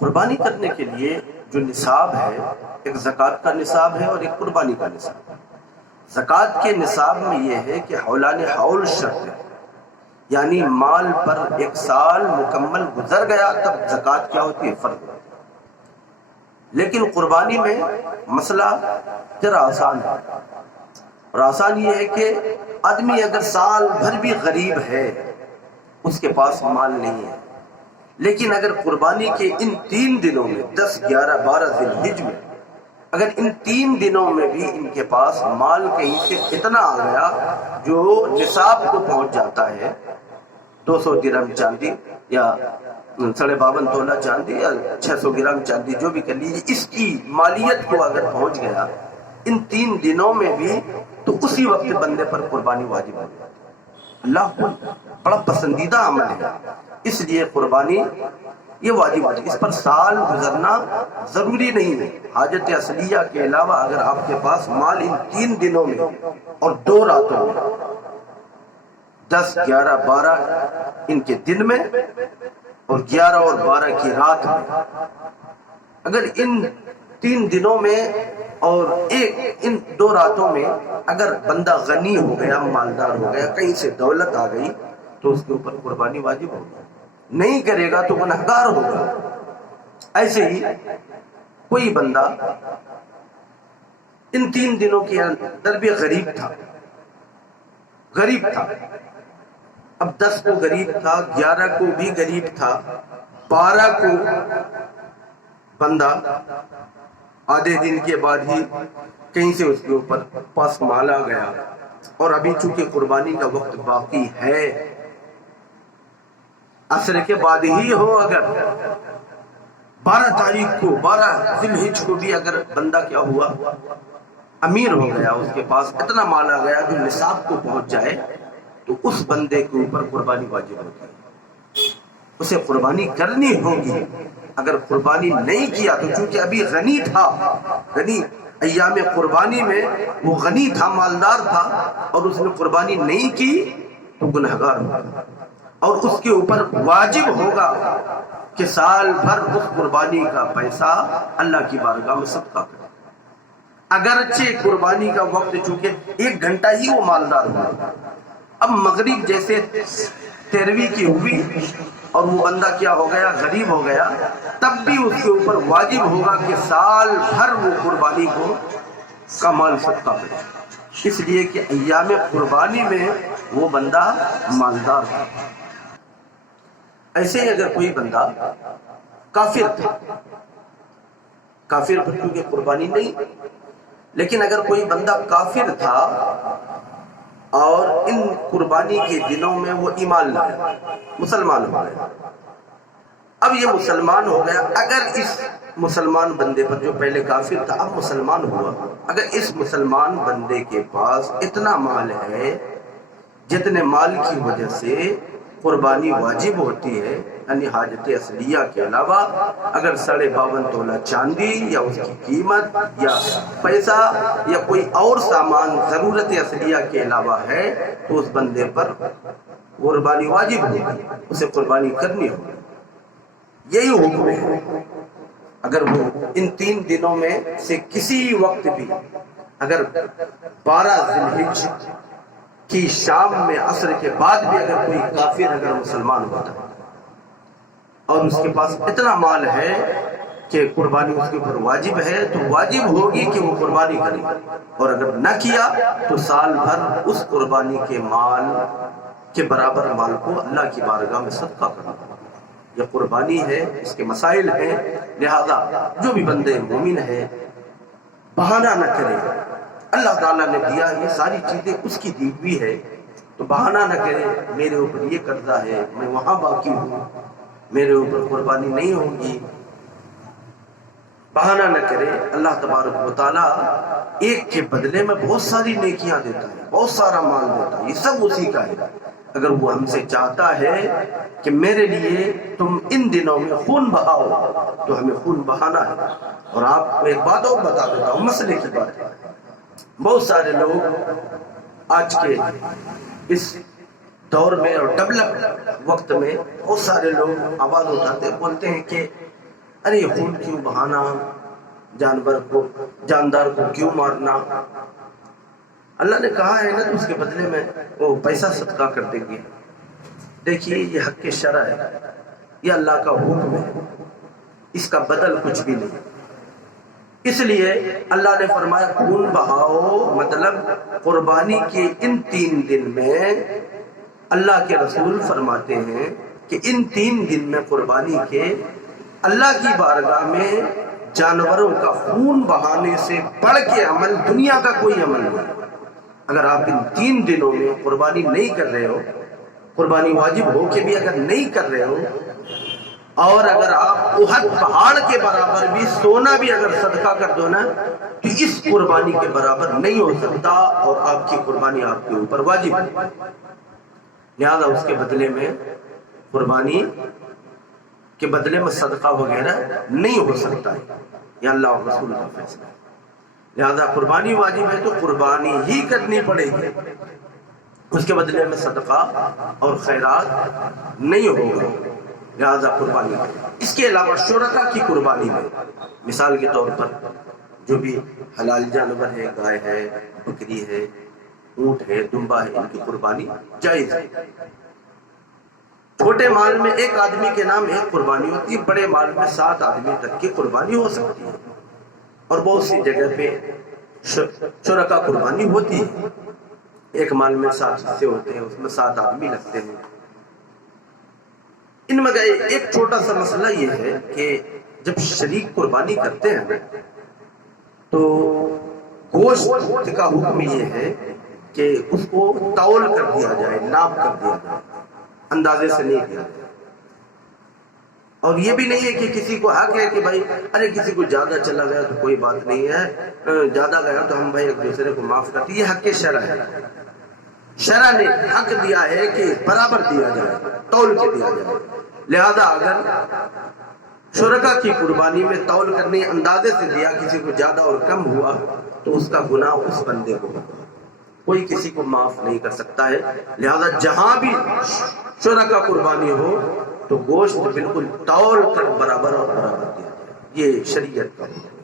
قربانی کرنے کے لیے جو نصاب ہے، ایک زکوٰۃ کا نصاب ہے اور ایک قربانی کا نصاب ہے۔ زکوٰۃ کے نصاب میں یہ ہے کہ حولان حول شرط ہے، یعنی مال پر 1 سال مکمل گزر گیا تب زکوٰۃ کیا ہوتی ہے؟ فرض ہوتی ہے۔ لیکن قربانی میں مسئلہ ذرا آسان ہے، اور آسان یہ ہے کہ آدمی اگر سال بھر بھی غریب ہے، اس کے پاس مال نہیں ہے، لیکن اگر قربانی کے ان 3 دنوں میں 10، 11، 12 ذی الحجہ میں اگر ان 3 دنوں میں بھی ان کے پاس مال کہیں سے اتنا آ گیا جو نصاب کو پہنچ جاتا ہے، 200 درہم چاندی یا 52.5 تولہ چاندی یا 600 گرام چاندی جو بھی کر لیجیے، اس کی مالیت کو اگر پہنچ گیا ان 3 دنوں میں بھی، تو اسی وقت بندے پر قربانی واجب ہو جاتی ہے۔ اللہ کو بڑا پسندیدہ عمل ہے، اس لیے قربانی یہ واجب ہے۔ اس پر سال گزرنا ضروری نہیں ہے۔ حاجت اصلیہ کے علاوہ اگر آپ کے پاس مال ان 3 دنوں میں اور 2 راتوں میں، 10، 11، 12 ان کے دن میں اور 11 اور 12 کی رات میں، اگر ان 3 دنوں میں اور ان 2 راتوں میں اگر بندہ غنی ہو گیا، مالدار ہو گیا، کہیں سے دولت آ گئی، تو اس کے اوپر قربانی واجب ہوگی۔ نہیں کرے گا تو گنہگار ہوگا۔ ایسے ہی کوئی بندہ ان 3 دنوں کے اندر بھی غریب تھا، اب 10 کو غریب تھا، 11 کو بھی غریب تھا، 12 کو بندہ آدھے دن کے بعد ہی کہیں سے اس کے اوپر پاس مال آ گیا، اور ابھی چونکہ قربانی کا وقت باقی ہے، عصر کے بعد ہی ہو، اگر 12 تاریخ کو، 12 ذی الحجہ کو بھی اگر بندہ کیا ہوا، امیر ہو گیا، اس کے پاس اتنا مال آ گیا جو نصاب کو پہنچ جائے، تو اس بندے کے اوپر قربانی واجب ہوتی ہے، اسے قربانی کرنی ہوگی۔ اگر قربانی نہیں کیا تو چونکہ ابھی غنی تھا، غنی ایام قربانی میں وہ غنی تھا، مالدار تھا، اور اس نے قربانی نہیں کی تو گنہگار ہوگا، اور اس کے اوپر واجب ہوگا کہ سال بھر اس قربانی کا پیسہ اللہ کی بارگاہ میں صدقہ کرے۔ اگرچہ قربانی کا وقت چونکہ 1 گھنٹہ ہی وہ مالدار ہوا، اب مغرب جیسے 13ویں کی ہوئی اور وہ بندہ کیا ہو گیا، غریب ہو گیا، تب بھی اس کے اوپر واجب ہوگا کہ سال بھر وہ قربانی کو کا مال صدقہ کرے، اس لیے کہ ایام قربانی میں وہ بندہ مالدار تھا۔ ایسے ہی اگر کوئی بندہ کافر تھا، کافر پر کیونکہ قربانی نہیں، لیکن اگر کوئی بندہ کافر تھا اور ان قربانی کے دنوں میں وہ ایمان لایا، مسلمان ہو گیا، اب یہ مسلمان ہو گیا، اگر اس مسلمان بندے پر جو پہلے کافر تھا اب مسلمان ہوا، اگر اس مسلمان بندے کے پاس اتنا مال ہے جتنے مال کی وجہ سے قربانی واجب ہوتی ہے، یعنی حاجت اصلیہ کے علاوہ اگر 52.5 تولہ چاندی یا اس کی قیمت یا پیسہ یا کوئی اور سامان ضرورت اصلیہ کے علاوہ ہے، تو اس بندے پر قربانی واجب ہوگی، اسے قربانی کرنی ہوگی۔ یہی حکم ہے۔ اگر وہ ان 3 دنوں میں سے کسی وقت بھی اگر 12 ذی الحجہ کی شام میں، عصر کے بعد بھی اگر کوئی کافر اگر مسلمان ہوتا ہے اور اس کے پاس اتنا مال ہے کہ قربانی اس کے اوپر واجب ہے، تو واجب ہوگی کہ وہ قربانی کرے، اور اگر نہ کیا تو سال بھر اس قربانی کے مال کے برابر مال کو اللہ کی بارگاہ میں صدقہ کرنا ہوگا۔ یہ قربانی ہے، اس کے مسائل ہیں، لہذا جو بھی بندے مومن ہے بہانہ نہ کرے، اللہ تعالیٰ نے دیا یہ ساری چیزیں اس کی دی ہوئی ہے، تو بہانہ نہ کرے میرے اوپر یہ قرضہ ہے، میں وہاں باقی ہوں، میرے اوپر قربانی نہیں ہوگی، بہانہ نہ کرے۔ اللہ تبارک و تعالیٰ ایک کے بدلے میں بہت ساری نیکیاں دیتا ہے، بہت سارا مال دیتا ہے، یہ سب اسی کا ہے۔ اگر وہ ہم سے چاہتا ہے کہ میرے لیے تم ان دنوں میں خون بہاؤ، تو ہمیں خون بہانا ہے۔ اور آپ کو ایک بات اور بتا دیتا ہوں، مسئلے کی بات ہے، بہت سارے لوگ آج کے اس دور میں اور ڈیولپ وقت میں بہت سارے لوگ آواز اٹھاتے بولتے ہیں کہ ارے خون کیوں بہانا، جاندار کو کیوں مارنا؟ اللہ نے کہا ہے نا تو اس کے بدلے میں وہ پیسہ صدقہ کر دیں گے۔ دیکھیے یہ حق شرع ہے، یہ اللہ کا حکم ہے، اس کا بدل کچھ بھی نہیں۔ اس لیے اللہ نے فرمایا خون بہاؤ، مطلب قربانی کے ان 3 دن میں اللہ کے رسول فرماتے ہیں کہ ان 3 دن میں قربانی کے اللہ کی بارگاہ میں جانوروں کا خون بہانے سے بڑھ کے عمل دنیا کا کوئی عمل نہیں۔ اگر آپ ان 3 دنوں میں قربانی نہیں کر رہے ہو، قربانی واجب ہو کے بھی اگر نہیں کر رہے ہو، اور اگر آپ احد پہاڑ کے برابر بھی سونا بھی اگر صدقہ کر دو نا تو اس قربانی کے برابر نہیں ہو سکتا، اور آپ کی قربانی آپ کے اوپر واجب ہے۔ لہذا اس کے بدلے میں قربانی کے بدلے میں صدقہ وغیرہ نہیں ہو سکتا ہے، یہ اللہ اور رسول کا فیصلہ ہے۔ لہذا قربانی واجب ہے تو قربانی ہی کرنی پڑے گی، اس کے بدلے میں صدقہ اور خیرات نہیں ہوگا، لہذا قربانی۔ اس کے علاوہ شرکا کی قربانی میں مثال کے طور پر جو بھی حلال جانور ہے، گائے ہے، بکری ہے، اونٹ ہے، دمبا ہے، ان کی قربانی جائز ہے۔ چھوٹے مال میں 1 آدمی کے نام 1 قربانی ہوتی ہے، بڑے مال میں 7 آدمی تک کی قربانی ہو سکتی ہے، اور بہت سی جگہ پہ شرکا قربانی ہوتی ہے۔ 1 مال میں 7 حصے ہوتے ہیں، اس میں 7 آدمی لگتے ہیں۔ ان میں ایک چھوٹا سا مسئلہ یہ ہے کہ جب شریک قربانی کرتے ہیں تو گوشت کا حکم یہ ہے کہ اس کو تول کر دیا جائے، ناپ کر دیا جائے، اندازے سے نہیں دیا جائے۔ اور یہ بھی نہیں ہے کہ کسی کو حق ہے کہ بھائی ارے کسی کو زیادہ چلا گیا تو کوئی بات نہیں ہے، زیادہ گیا تو ہم بھائی ایک دوسرے کو معاف کرتے، یہ حق شرع ہے۔ شرع نے حق دیا ہے کہ برابر دیا جائے، تول کے دیا جائے۔ لہذا اگر شرکا کی قربانی میں تول کرنے اندازے سے دیا، کسی کو زیادہ اور کم ہوا تو اس کا گناہ اس بندے کو ہوگا، کوئی کسی کو معاف نہیں کر سکتا ہے۔ لہذا جہاں بھی شرکا قربانی ہو تو گوشت بالکل تول کر برابر اور برابر دیا جائے، یہ شریعت کا ہے۔